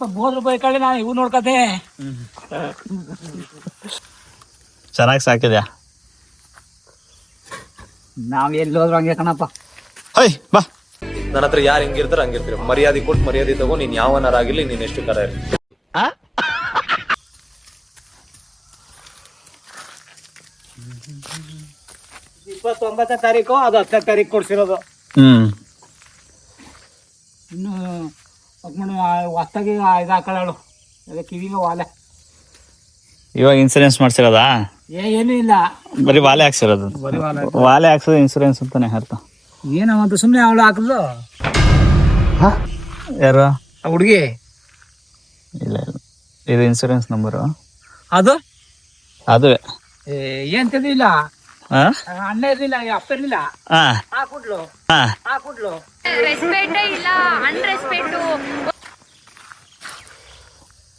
ಅಪ್ಪ 30 ರೂಪಾಯಿ ಕಳ್ಳಿ ನಾನು ಇವು ನೋಡ್ಕತೆ. ಚೆನ್ನಾಗಿ ಸಾಕಿದ್ಯಾ? ನಾವ್ ಎಲ್ಲಿ ಹೋದ್ರು ಹಂಗೆ ಕಣಪ್ಪ. ಹಯ್ ಬಾ. ನನ್ನ ಹತ್ರ ಯಾರು ಹೆಂಗಿರ್ತಾರ ಹಂಗಿರ್ತೀರ. ಮರ್ಯಾದೆ ಕೊಟ್ಟು ಮರ್ಯಾದೆ ತಗೋ. ನೀನ್ ಯಾವನಾರಾಗಿರ್ಲಿ, ನೀನ್ ಎಷ್ಟು ಕರ ಇರಲಿ. 29ನೇ ತಾರೀಕು, ಅದು 10ನೇ ತಾರೀಕು ಕೊಡ್ಸಿರೋದು. ಇನ್ನು ಹೊಸ್ತಾಗಿ ಇದು ಹಾಕೊಳ್ಳೋಳು ಕಿವಿಗೆ ವಾಲೆ. ಇವಾಗ ಇನ್ಸೂರೆನ್ಸ್ ಮಾಡ್ಸಿರೋದಾ? ಏನೂ ಇಲ್ಲ, ಬರೀ ವಾಲೆ ಹಾಕ್ಸಿರೋದು. ವಾಲೆ ಹಾಕ್ಸೋದು ಇನ್ಸೂರೆನ್ಸ್ ಅಂತಾನೆ ಅರ್ಥ. ಏನವಂತ ಸುಮ್ಮನೆ ಅವಳು ಹಾಕಿದ್ಲು. ಯಾರು? ಹುಡುಗಿ. ಇಲ್ಲ ಇಲ್ಲ, ಇದು ಇನ್ಸೂರೆನ್ಸ್ ನಂಬರು. ಅದು ಅದುವೇ. ಏನ್ ತಿಂದಿಲ್ಲ, ಅಣ್ಣ ಇರ್ಲಿಲ್ಲ, ಅಪ್ಪ ಇರ್ಲಿಲ್ಲ, ಹಾಕ್ಬಿಟ್ಲು.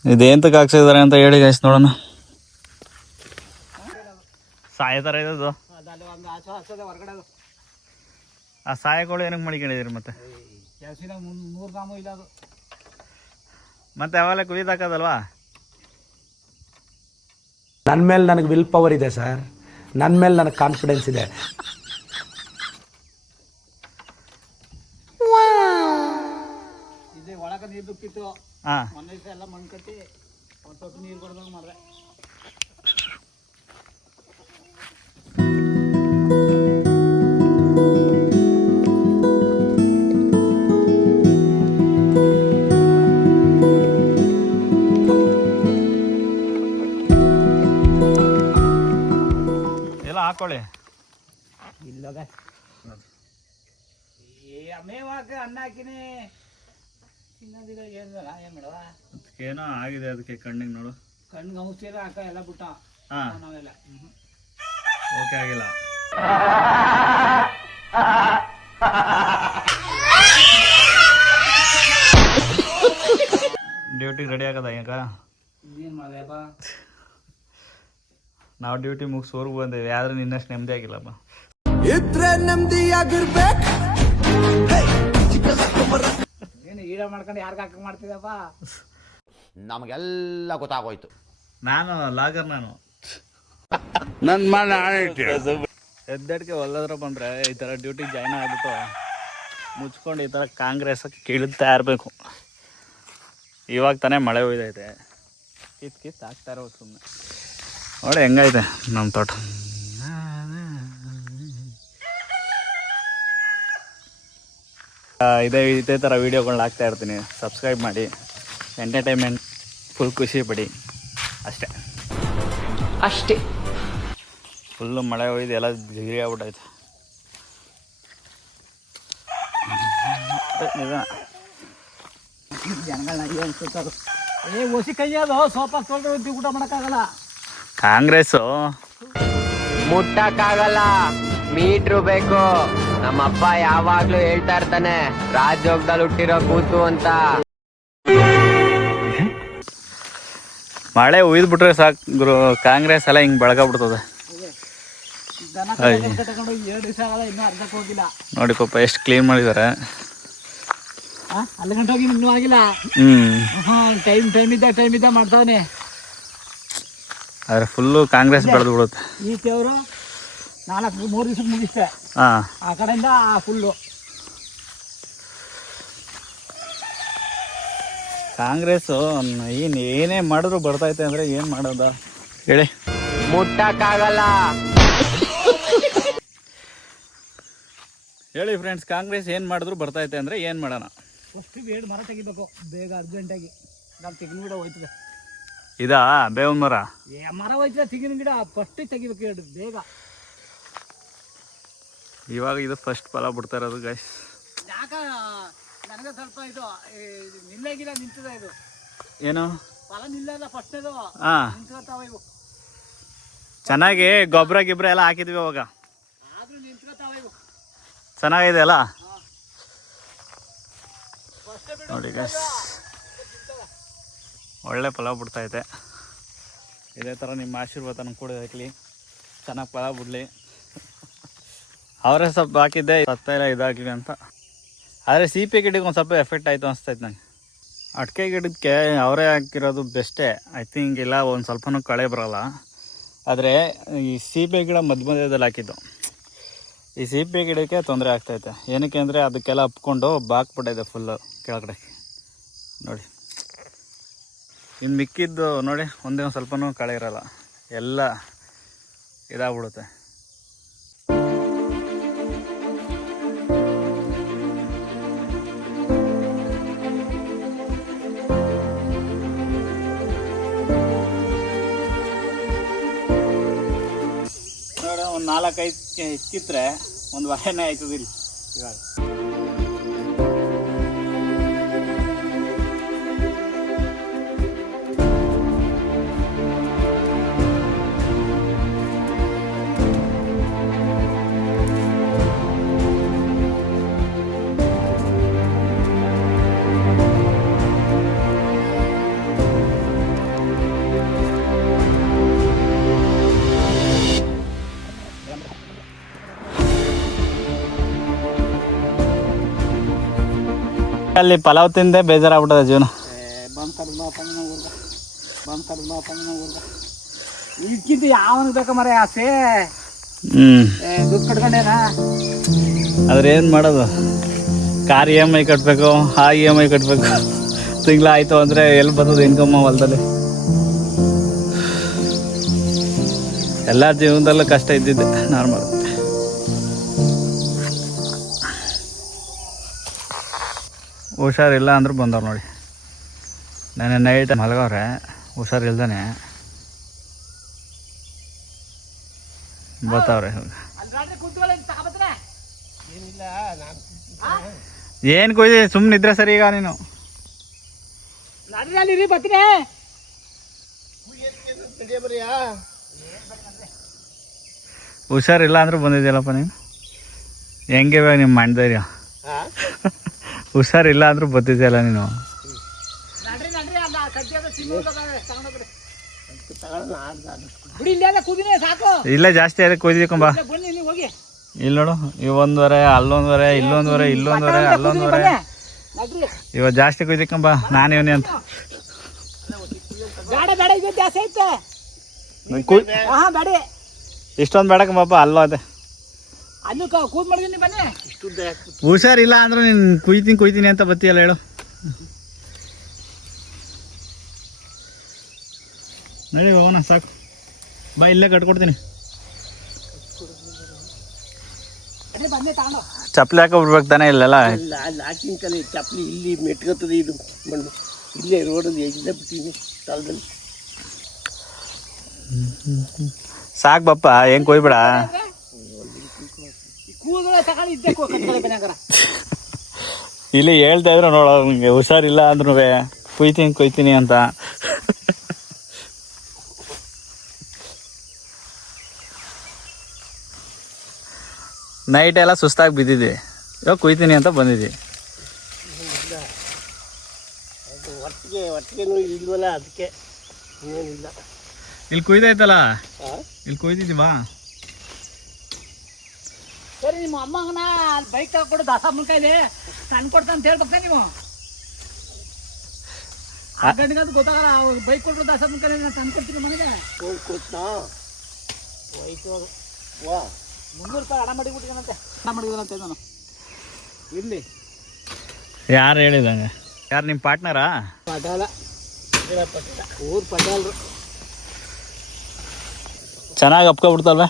ಇದೇಂತಕ್ಕೆ ಹಾಕ್ಸಿದಾರೆ ಅಂತ ಹೇಳಿ ಗೈಸ್ ನೋಡೋಣ. ಸಾಯ ಥರ ಇರೋದು. ಆ ಸಾಯಗಳು ಏನಕ್ಕೆ ಮಡಿಕೊಂಡಿದ್ದೀರಿ ಮತ್ತೆ? 100 ಗ್ರಾಮು ಇಲ್ಲ ಅದು. ಮತ್ತೆ ಅವೆಲ್ಲ ಕುಯ್ದಾಕದಲ್ವಾ? ನನ್ನ ಮೇಲೆ ನನಗೆ ವಿಲ್ ಪವರ್ ಇದೆ ಸರ್, ನನ್ನ ಮೇಲೆ ನನಗೆ ಕಾನ್ಫಿಡೆನ್ಸ್ ಇದೆ. ಇದೆ ಒಳಗೆ ನೀರು ದುಕ್ಕಿತ್ತು. ಮೊನ್ನೆ ಎಲ್ಲ ಮಣ್ಣು ಕಟ್ಟಿ ಒಂದು ಸ್ವಲ್ಪ ನೀರು ಕೊಡ್ದಂಗೆ ಮಾಡಿದೆ. ಎಲ್ಲ ಹಾಕೊಳ್ಳಿ. ಇಲ್ಲದೆ ಮೇವಾಕ ಅನ್ನ ಹಾಕಿನಿ ತಿನ್ನೋದಿಲ್ಲ. ಏನಿಲ್ಲ, ಏನು ಮಾಡವ? ಏನೋ ಆಗಿದೆ ಅದಕ್ಕೆ ಕಣ್ಣಿಗೆ ನೋಡು. ಕಣ್ಣಿಗೆ ಔಷಧಿ ಹಾಕ ಎಲ್ಲ ಬಿಟ್ಟ ನಾವೆಲ್ಲ. ಓಕೆ ಆಗಿಲ್ಲ. ಡ್ಯೂಟಿಗೆ ರೆಡಿ ಆಗದ ಈಗ? ಏನು ಮಾಡ್ದಪ್ಪ, ನಾವು ಡ್ಯೂಟಿ ಮುಗಿಸಿ ಊರಿಗೆ ಬಂದೇವಿ, ಆದ್ರೆ ನಿನ್ನಷ್ಟು ನೆಮ್ಮದಿ ಆಗಿಲ್ಲಪ್ಪ. ಇದ್ರೆ ನೆಮ್ಮದಿ ಆಗಿರ್ಬೇಕು. ಏನು ಈಡ ಮಾಡ್ಕೊಂಡು ಯಾರಿಗೆ ಹಾಕಿ ಮಾಡ್ತಿದ್ದಪ್ಪ? ನಮಗೆಲ್ಲ ಗೊತ್ತಾಗೋಯ್ತು. ನಾನು ಲಾಗರ್, ನಾನು ನನ್ನ ಮನೆ ಎದ್ದಡಿಕೆ ಒಲ್ಲದ್ರ ಬಂದರೆ ಈ ಥರ ಡ್ಯೂಟಿ ಜಾಯ್ನ್ ಆಗಿಬಿಟ್ಟು ಮುಚ್ಕೊಂಡು ಈ ಥರ ಕಾಂಗ್ರೆಸ್ ಕೀಳುತ್ತಾ ಇರಬೇಕು. ಇವಾಗ ತಾನೇ ಮಳೆ ಹೋಯ್ದೈತೆ, ಕಿತ್ತು ಹಾಕ್ತಾ ಇರೋ ಸುಮ್ಮನೆ. ನೋಡಿ ಹೆಂಗೈತೆ ನಮ್ಮ ತೋಟ. ಇದೇ ಥರ ವೀಡಿಯೋಗಳನ್ನ ಹಾಕ್ತಾ ಇರ್ತೀನಿ. ಸಬ್ಸ್ಕ್ರೈಬ್ ಮಾಡಿ, ಎಂಟರ್ಟೈನ್ಮೆಂಟ್ ಫುಲ್ ಖುಷಿ ಪಡಿ ಅಷ್ಟೇ. ಫುಲ್ಲು ಮಳೆ ಹೋಯ್ದು ಎಲ್ಲ ಜಿಗಿರಿ ಆಗ್ಬಿಟ್ಟೈತೆ. ಜನಗಳನ್ನ ಒಸಿ ಕೈಯದು ಸೋಪ ತೊಳೆದು ಊಟ ಮಾಡೋಕ್ಕಾಗಲ್ಲ. ಕಾಂಗ್ರೆಸ್ಸು ಮುಟ್ಟಕ್ಕಾಗಲ್ಲ, ಮೀಟ್ರು ಬೇಕು. ನಮ್ಮಪ್ಪ ಯಾವಾಗ್ಲೂ ಹೇಳ್ತಾ ಇರ್ತಾನೆ, ರಾಜಯೋಗದಲ್ಲಿ ಹುಟ್ಟಿರೋ ಕೂತು ಅಂತ. ಮಳೆ ಉಯ್ದು ಬಿಟ್ರೆ ಸಾಕು ಗುರು, ಕಾಂಗ್ರೆಸ್ ಎಲ್ಲ ಹಿಂಗೆ ಬೆಳಗಾಗ್ಬಿಡ್ತದೆ. ತಗೊಂಡು 2 ದಿವಸ ಆಗಲ್ಲ, ಇನ್ನೂ ಅರ್ಧಕ್ಕೆ ಹೋಗಿಲ್ಲ. ನೋಡಿ ಪಾಪ ಎಷ್ಟು ಕ್ಲೀನ್ ಮಾಡಿದ್ದಾರೆ. ಅಲ್ಲಿ ಗಂಟೆ ಹೋಗಿ ಇನ್ನೂ ಆಗಿಲ್ಲ. ಟೈಮ್ ಇದ್ದ ಮಾಡ್ತಾವನೆ. ಆದರೆ ಫುಲ್ಲು ಕಾಂಗ್ರೆಸ್ ಬೆಳೆದು ಬಿಡುತ್ತೆ. ಈ ದೇವರು 3 ದಿವಸಕ್ಕೆ ಮುಗಿಸ್ತೆ. ಆ ಕಡೆಯಿಂದ ಫುಲ್ಲು ಕಾಂಗ್ರೆಸ್ಸು ಏನೇ ಮಾಡಿದ್ರು ಬರ್ತೈತೆ ಅಂದರೆ ಏನು ಮಾಡೋದ ಹೇಳಿ? ಮುಟ್ಟಕ್ಕಾಗಲ್ಲ. ಹೇಳಿ ಫ್ರೆಂಡ್ಸ್, ಕಾಂಗ್ರೆಸ್ ಏನು ಮಾಡಿದ್ರು ಬರ್ತೈತೆ ಅಂದರೆ ಏನು ಮಾಡೋಣ? ಫಸ್ಟ್ 2 ಮರ ತೆಗಿಬೇಕು ಬೇಗ, ಅರ್ಜೆಂಟಾಗಿ. ನಾವು ತೆಂಗಿನ ಗಿಡ ಹೋಯ್ತದೆ. ಇದಾ ಬೇವಿನ ಮರ? ಮರ ಹೋಯ್ತದೆ, ತೆಂಗಿನ ಗಿಡ ಫಸ್ಟ್ ತೆಗಿಬೇಕು 2 ಬೇಗ. ಇವಾಗ ಇದು ಫಸ್ಟ್ ಫಲ ಬಿಡ್ತಾ ಇರೋದು ಗೈಸ್. ಯಾಕ ನನಗೆ ಸ್ವಲ್ಪ ಇದು ನಿಲ್ಲಾಗಿಲ್ಲ, ನಿಂತದೆ ಇದು. ಏನು ಫಲ ನಿಲ್ಲಲ್ಲ ಫಸ್ಟ್ ಇದು. ನಿಂತ್ಕೊತಾವ ಇವು. ಚೆನ್ನಾಗಿ ಗೊಬ್ಬರ ಎಲ್ಲ ಹಾಕಿದ್ವಿ ಅವಾಗ, ಆದ್ರೂ ನಿಂತ್ಕೊತಾವ ಇವು. ಚೆನ್ನಾಗಿದೆ ಅಲ್ಲ? ನೋಡಿ ಗೈಸ್, ಒಳ್ಳೆ ಫಲ ಬಿಡ್ತೈತೆ. ಇದೇ ಥರ ನಿಮ್ಮ ಆಶೀರ್ವಾದ ನಮ್ಗೆ ಕೂಡ ಹಾಕಲಿ, ಚೆನ್ನಾಗಿ ಫಲ ಬಿಡಲಿ. ಅವರೇ ಸ್ವಲ್ಪ ಹಾಕಿದ್ದೆ ಸತ್ತ ಇಲ್ಲ ಇದಾಗಲಿ ಅಂತ. ಆದರೆ ಸಿ ಪಿ ಗಿಡಕ್ಕೆ ಒಂದು ಸ್ವಲ್ಪ ಎಫೆಕ್ಟ್ ಆಯಿತು ಅನಿಸ್ತೈತೆ ನಂಗೆ. ಅಡಿಕೆ ಗಿಡಕ್ಕೆ ಅವರೇ ಹಾಕಿರೋದು ಬೆಸ್ಟೇ. ಐ ಥಿಂಕ್ ಇಲ್ಲ ಒಂದು ಸ್ವಲ್ಪನೂ ಕಳೆ ಬರೋಲ್ಲ. ಆದರೆ ಈ ಸೀಬೆ ಗಿಡ ಮಧ್ಯದಲ್ಲಿ ಹಾಕಿದ್ದು, ಈ ಸೀಬೆ ಗಿಡಕ್ಕೆ ತೊಂದರೆ ಆಗ್ತೈತೆ. ಏನಕ್ಕೆ ಅಂದರೆ ಅದಕ್ಕೆಲ್ಲ ಹಪ್ಕೊಂಡು ಬಾಕ್ಬಿಟ್ಟಿದೆ ಫುಲ್ಲು ಕೆಳಗಡೆ ನೋಡಿ. ಇನ್ನು ಮಿಕ್ಕಿದ್ದು ನೋಡಿ ಒಂದೇ ಒಂದು ಸ್ವಲ್ಪನೂ ಕಳೆ ಇರೋಲ್ಲ, ಎಲ್ಲ ಇದಾಗ್ಬಿಡುತ್ತೆ. ನೋಡಿ ಒಂದು 4-5 ಇಕ್ಕಿದ್ರೆ ಒಂದು ವಾರನೇ ಆಯ್ತದಿಲ್ಲ ಇವಾಗ. ಅಲ್ಲಿ ಪಲಾವ್ ತಿಂದೆ ಬೇಜಾರಾಗ್ಬಿಟ್ಟದ ಜೀವನ. ಇದಕ್ಕಿಂತ ಯಾವನಿಗೆ ಬೇಕ ಮರ ಆಸೆ ದುಡ್ಡು ಕಟ್ಕೊಂಡೇನಾ. ಆದ್ರೆ ಏನು ಮಾಡೋದು, ಕಾರ್ EMI ಕಟ್ಟಬೇಕು, ಆ EMI ಕಟ್ಟಬೇಕು. ತಿಂಗಳ ಆಯಿತು ಅಂದರೆ ಎಲ್ಲಿ ಬರ್ತದೆ ಇನ್ಕಮ್ ಹೊಲದಲ್ಲಿ. ಎಲ್ಲ ಜೀವನದಲ್ಲೂ ಕಷ್ಟ ಇದ್ದಿದ್ದೆ, ನಾರ್ಮಲ್. ಹುಷಾರಿಲ್ಲ ಅಂದ್ರೂ ಬಂದವ್ರು ನೋಡಿ. ನಾನು ನೈಟ್ ಮಲಗವ್ರೆ ಹುಷಾರಿಲ್ದಾನೆ ಬರ್ತಾವ್ರೆ. ಏನು ಕೊಯ್ದಿ ಸುಮ್ಮನೆ ಇದ್ರೆ ಸರಿ. ಈಗ ನೀನು ಹುಷಾರಿಲ್ಲ ಅಂದ್ರೂ ಬಂದಿದ್ಯಲ್ಲಪ್ಪ ನೀನು. ಹೆಂಗೆ ನಿಮ್ಮ ಮಣ್ಣ ಧೈರ್ಯ. ಹುಷಾರಿಲ್ಲ ಅಂದ್ರೂ ಬರ್ತಿದ್ಯಲ್ಲ ನೀನು. ಇಲ್ಲ ಜಾಸ್ತಿ ಅದಕ್ಕೆ ಕೊಯ್ದಿಕೊಂಬ. ಇಲ್ಲಿ ನೋಡು, ಇವೊಂದುವರೆ ಅಲ್ಲೊಂದುವರೆ ಇಲ್ಲೊಂದುವರೆ ಇಲ್ಲೊಂದುವರೆ ಅಲ್ಲೊಂದುವರೆ. ಇವಾಗ ಜಾಸ್ತಿ ಕೊಯ್ದಿಕೊಂಬ. ನಾನು ಇವನೇ ಅಂತ ಇಷ್ಟೊಂದು ಬೇಡಕಂಬಪ್ಪ. ಅಲ್ಲೋ ಅದೇ ಹುಷಾರಿಲ್ಲ ಅಂದ್ರೆ ನೀನು ಕುಯ್ತೀನಿ ಅಂತ ಬತ್ತೀಯಲ್ಲ, ಹೇಳು. ನಡಿ ಹೋಗೋಣ, ಸಾಕು ಬಾ, ಇಲ್ಲೇ ಕಟ್ಕೊಡ್ತೀನಿ. ಚಪ್ಪಲಿ ಹಾಕೊಬಿಡ್ಬೇಕು ತಾನೇ ಇಲ್ಲೆಲ್ಲ. ಚಪ್ಪಲಿ ಇಲ್ಲಿ ಮೆಟ್ಕೋತದೆ, ಇದು ಮಣ್ಣು ಇಲ್ಲೇ ರೋಡಲ್ಲಿ ಎಜ್ಜೆ ಬಿಟ್ಟಿನಿ ಸ್ಥಳದಲ್ಲಿ. ಸಾಕು ಬಪ್ಪ, ಹೆಂಗೆ ಕೊಯ್ಬೇಡ. ಇಲ್ಲಿ ಹೇಳ್ತಾ ಇದ್ರು ನೋಡೋ, ನಿಂಗೆ ಹುಷಾರಿಲ್ಲ ಅಂದ್ರೂ ಕೊಯ್ತೀನಿ ಅಂತ. ನೈಟ್ ಎಲ್ಲ ಸುಸ್ತಾಗಿ ಬಿದ್ದಿದ್ವಿ, ಇವಾಗ ಕೊಯ್ತೀನಿ ಅಂತ ಬಂದಿದ್ವಿ. ಇಲ್ವಲ್ಲ ಅದಕ್ಕೆ ಏನಿಲ್ಲ. ಇಲ್ಲಿ ಕೊಯ್ದಾಯ್ತಲ್ಲ, ಇಲ್ಲಿ ಕೊಯ್ದಿದ್ದಿ ಬಾ. ಸರಿ, ನಿಮ್ಮ ಅಮ್ಮಗನ ಬೈಕ್ ತಗೊಂಡು ದಾಸ ಮುಲ್ಕಾಯ್ದೆ ತಂದು ಕೊಡ್ತಾ ಅಂತ ಹೇಳ್ಬೇಕ ನೀವು. ಆ ಗಂಟೆಗೆ ಗೊತ್ತಾಗಲ್ಲ, ಬೈಕ್ ಕೊಟ್ಟರು ದಾಸ ಮುಲ್ಕಾಯ್ದೆ ನಾನು ತಂದು ಕೊಡ್ತೀನಿ ಮನೆಗೆ. ಕೊಡ್ತಾ ವಾ 300 ರೂಪಾಯಿ ಹಣ ಮಾಡಿಬಿಟ್ಟಿದ್ದಾನಂತೆ. ಹಣ ಮಾಡಿದಾನಂತೆ ನಾನು. ಇಲ್ಲಿ ಯಾರು ಹೇಳಿದಂಗೆ? ಯಾರು ನಿಮ್ಮ ಪಾರ್ಟ್ನರಾ? ಪಟಾಲ ಊರು ಪಟಾಲ್ರು. ಚೆನ್ನಾಗಿ ಅಪ್ಕೊಬಿಡ್ತಲ್ವ?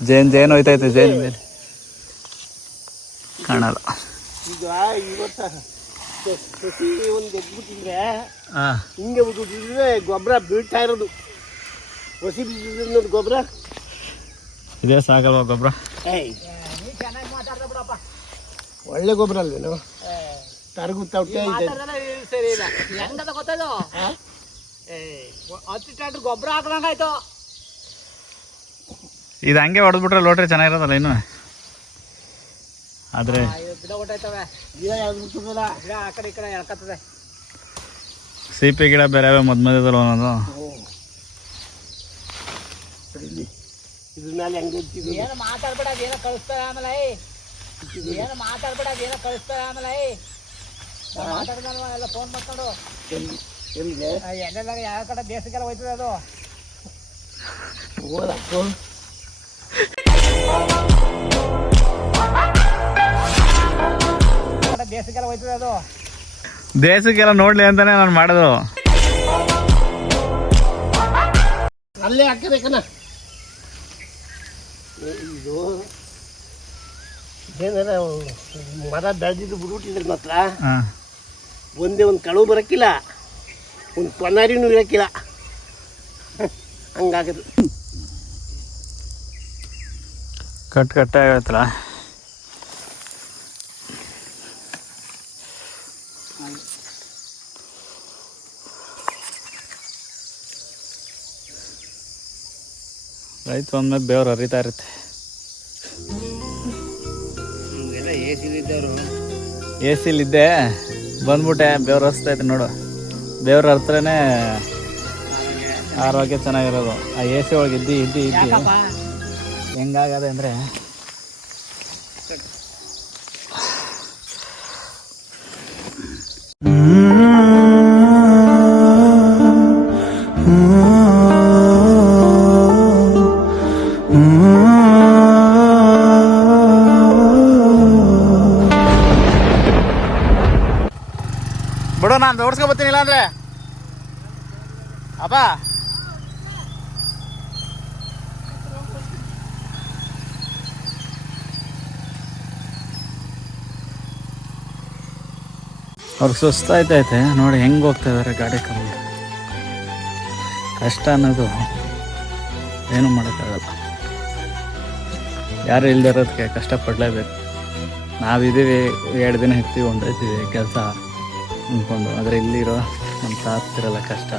ಜೇನು ಹೋಯ್ತೈತೆ. ಜೇನು ಕಾಣಲ್ಲ. ಈಗ ಇವತ್ತು ಸಸಿ ಒಂದು ಎದ್ಬಿಟ್ಟಿದ್ರೆ ಹಿಂಗೆ ಬಿಟ್ಟಿದ್ರೆ ಗೊಬ್ಬರ ಬೀಳ್ತಾ ಇರೋದು. ಹೊಸಿ ಬಿಟ್ಟಿದ್ರೆ ಗೊಬ್ಬರ ಇದೇ ಸಾಕಲ್ವ ಗೊಬ್ಬರ? ಚೆನ್ನಾಗಿ ಮಾತಾಡ್ತಾ ಬಿಡಪ್ಪ. ಒಳ್ಳೆ ಗೊಬ್ಬರ ಅಲ್ವೇನು? ತರಗುತ್ತ ಸರಿ ಇಲ್ಲ ಹೆಂಗದ ಗೊತ್ತದು. 10 ಟ್ರಾಕ್ಟರ್ ಗೊಬ್ಬರ ಹಾಕ್ದಂಗಾಯ್ತು. ಇದು ಹಂಗೆ ಹೊಡೆದ್ಬಿಟ್ರೆ ಲೋಟ್ರಿ ಚೆನ್ನಾಗಿರೋದಲ್ಲ ಇನ್ನು. ಆದ್ರೆ ಗಿಡ ಹೊಟ್ಟೈತವೆ, ಗಿಡ ಗಿಡ ಆ ಕಡೆ ಈ ಕಡೆ ಎಳ್ಕತ್ತದೆ. ಸೀಪೆ ಗಿಡ ಬೇರೆ ಮಧ್ಯದಲ್ಲಿ ಒಂದೊಂದು. ಇದ್ರ ಮೇಲೆ ಹೆಂಗೆ ಏನು ಮಾತಾಡ್ಬೇಡ, ಅದೇನೋ ಕಳಿಸ್ತಾರೆ ಆಮೇಲೆ. ಏನು ಮಾತಾಡ್ಬೇಡ, ಅದೇನೋ ಕಳಿಸ್ತಾರೆ ಆಮೇಲೆ. ಫೋನ್ ಮಾಡ್ಕೊಂಡು ಎಲ್ಲಿಗೆ ಎಲ್ಲೆಲ್ಲ ಯಾವ ಕಡೆ ದೇಶಕ್ಕೆಲ್ಲ ಹೋಯ್ತದೆ ಅದು ಓದಕ್ಕೋ ದೇಶಕ್ಕೆಲ್ಲ ಹೋಯ್ತದೆ ಅದು ದೇಶಕ್ಕೆಲ್ಲ ನೋಡ್ಲಿ ಅಂತಾನೆ ನಾನು ಮಾಡೋದು. ಅಲ್ಲೇ ಹಾಕಬೇಕನ ಇದು ಏನಾರ ಮರ ಬೆಳೆದಿದ್ದು ಬಿಟ್ಬಿಟ್ಟಿದ್ರೆ ಮಾತ್ರ ಒಂದೇ ಒಂದು ಕಳುವು ಬರೋಕ್ಕಿಲ್ಲ, ಒಂದು ಕೊನಾರಿನೂ ಇರೋಕ್ಕಿಲ್ಲ, ಹಂಗಾಗದು. ಕಟ್ಟೆ ಆಗತ್ತಲ್ಲ. ರೈತ ಒಂದ್ಮೇಲೆ ಬೇವ್ರು ಹರಿತಾ ಇರುತ್ತೆ. ಎ ಸಿಲಿದ್ದೆ ಬಂದ್ಬಿಟ್ಟೆ, ಬೆವ್ರು ಹರಿಸ್ತೈತೆ ನೋಡು. ಬೆವ್ರು ಹರಿತ್ರೇ ಆರೋಗ್ಯ ಚೆನ್ನಾಗಿರೋದು. ಆ ಎ ಸಿ ಒಳಗೆ ಇದ್ದು ಹೆಂಗಾಗದೆ ಅಂದರೆ ಬಿಡು, ನಾನು ಓಡಿಸ್ಕೊ ಬರ್ತೀನಿ. ಇಲ್ಲ ಅಂದರೆ ಅಪ್ಪ ಅವ್ರಿಗೆ ಸುಸ್ತಾಯ್ತೈತೆ ನೋಡಿ ಹೆಂಗೆ ಹೋಗ್ತಾ ಇದ್ದಾರೆ ಗಾಡಿ ಕಮ್ಮಿ. ಕಷ್ಟ ಅನ್ನೋದು ಏನೂ ಮಾಡೋಕ್ಕಾಗಲ್ಲ. ಯಾರು ಇಲ್ಲದೆ ಇರೋದಕ್ಕೆ ಕಷ್ಟಪಡಲೇಬೇಕು. ನಾವಿದ್ದೀವಿ, 2 ದಿನ ಇರ್ತೀವಿ, ಹೊಂಟೋಯ್ತೀವಿ ಕೆಲಸ ಅಂದ್ಕೊಂಡು. ಆದರೆ ಇಲ್ಲಿರೋ ನಮ್ಮ ತಾತಿರಲ್ಲ ಕಷ್ಟ.